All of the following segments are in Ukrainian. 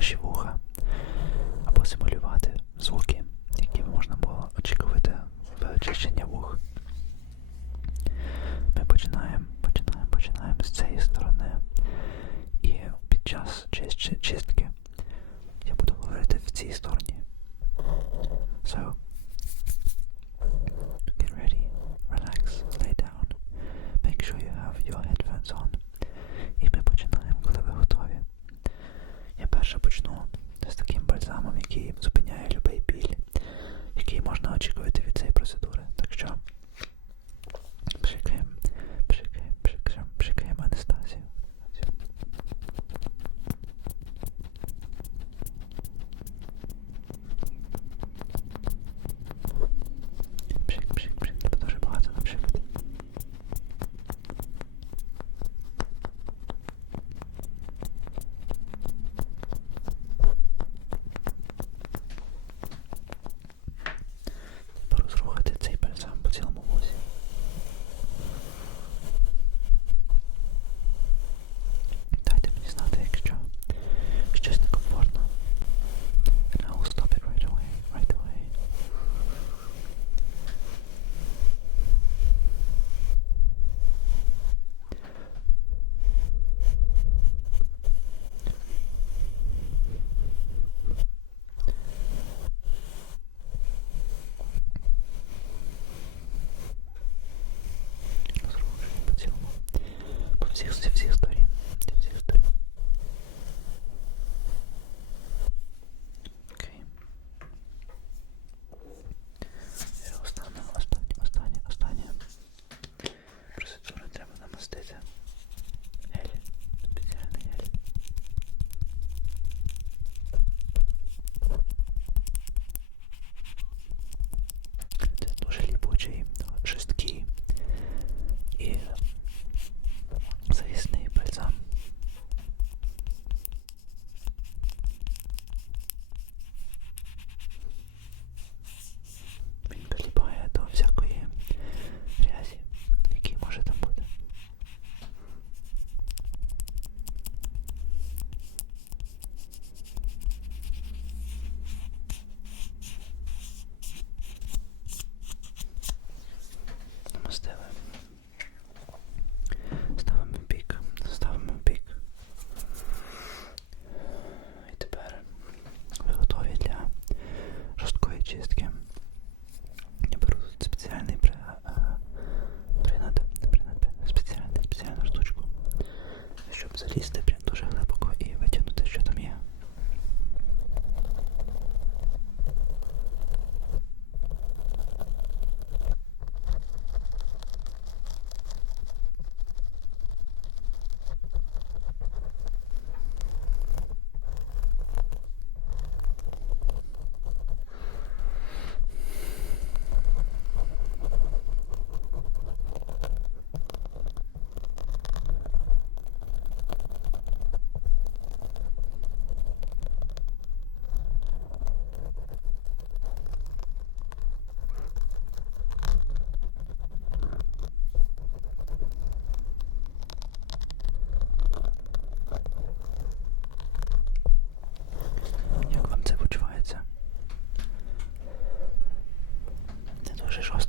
schip. перше почну з таким бальзамом, який зупиняє любий біль, який можна очікувати від Geräusche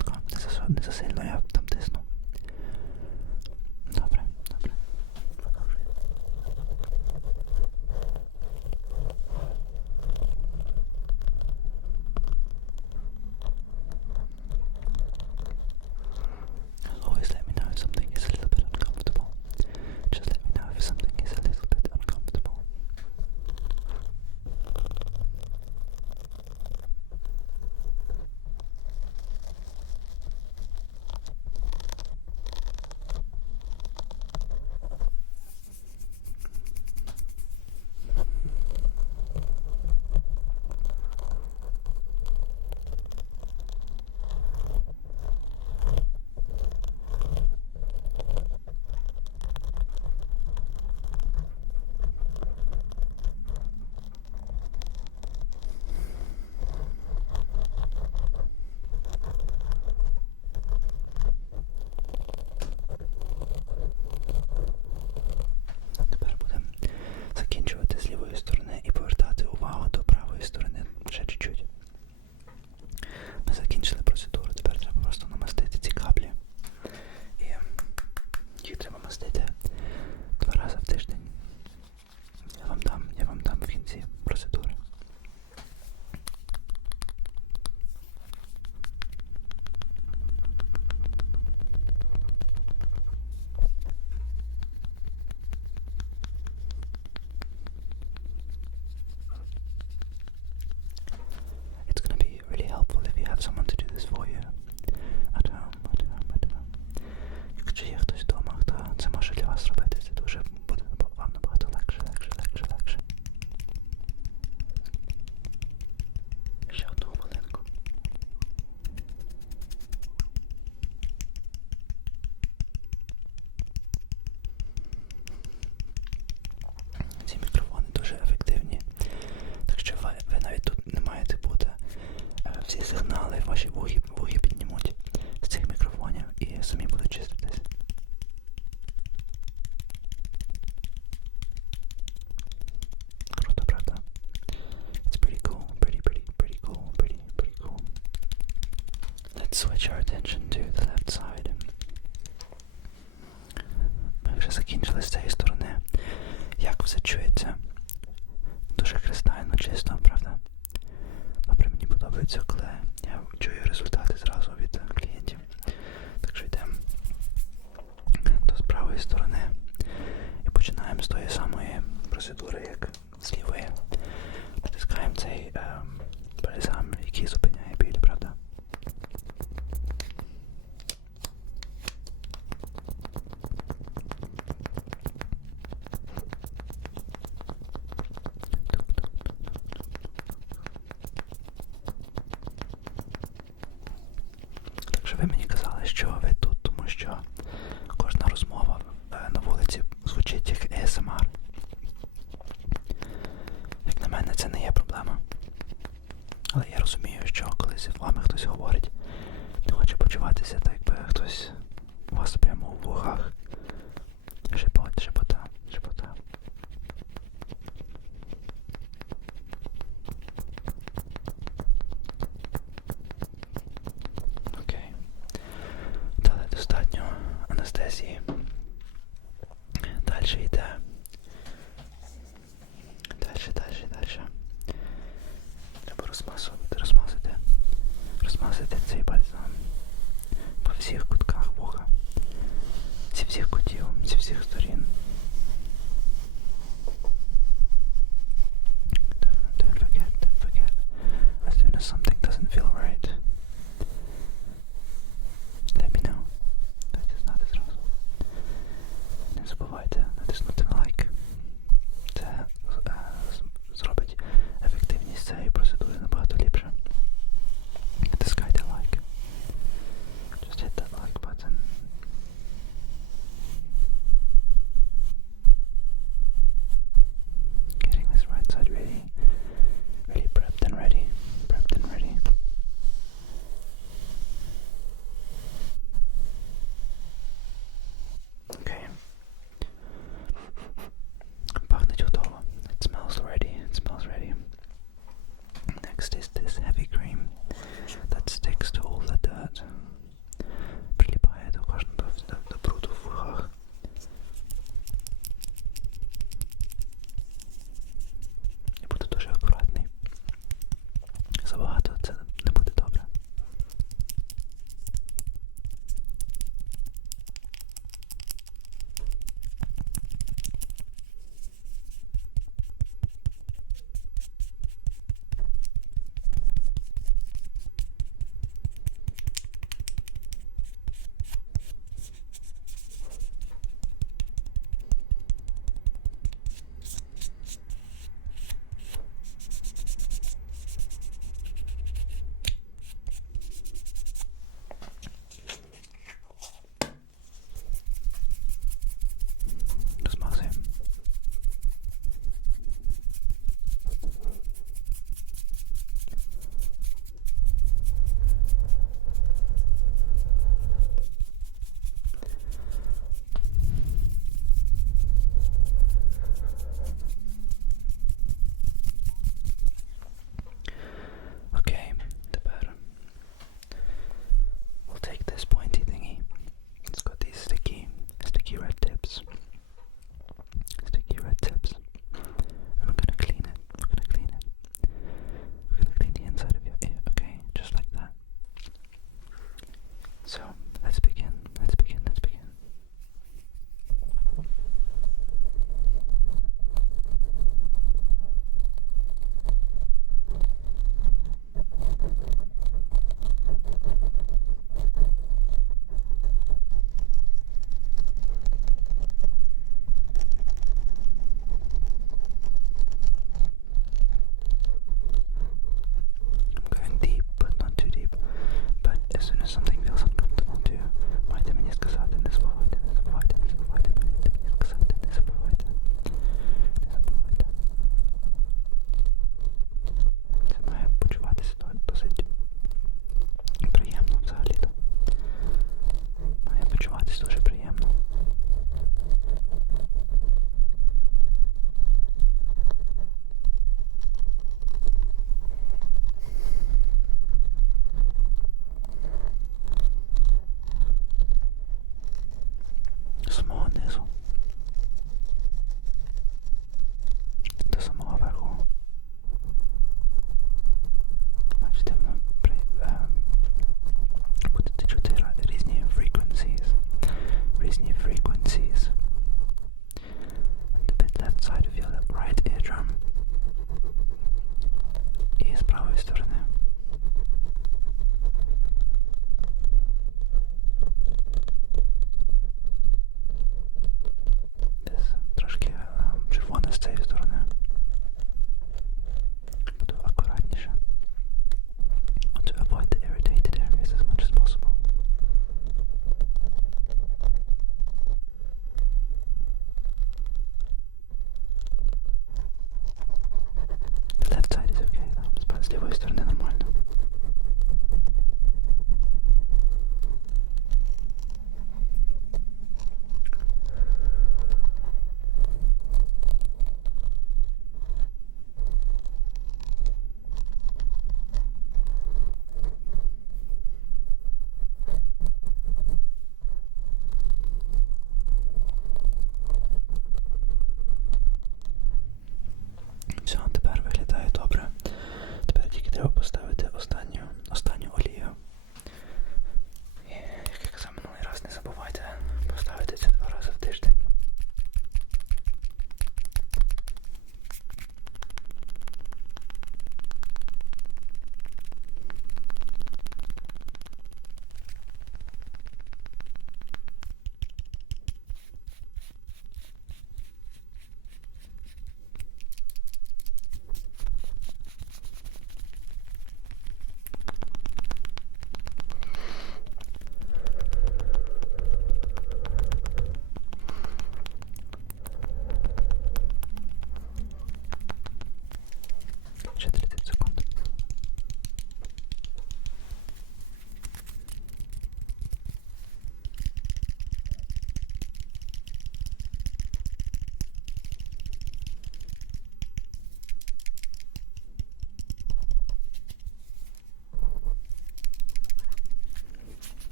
всех кутей.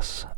class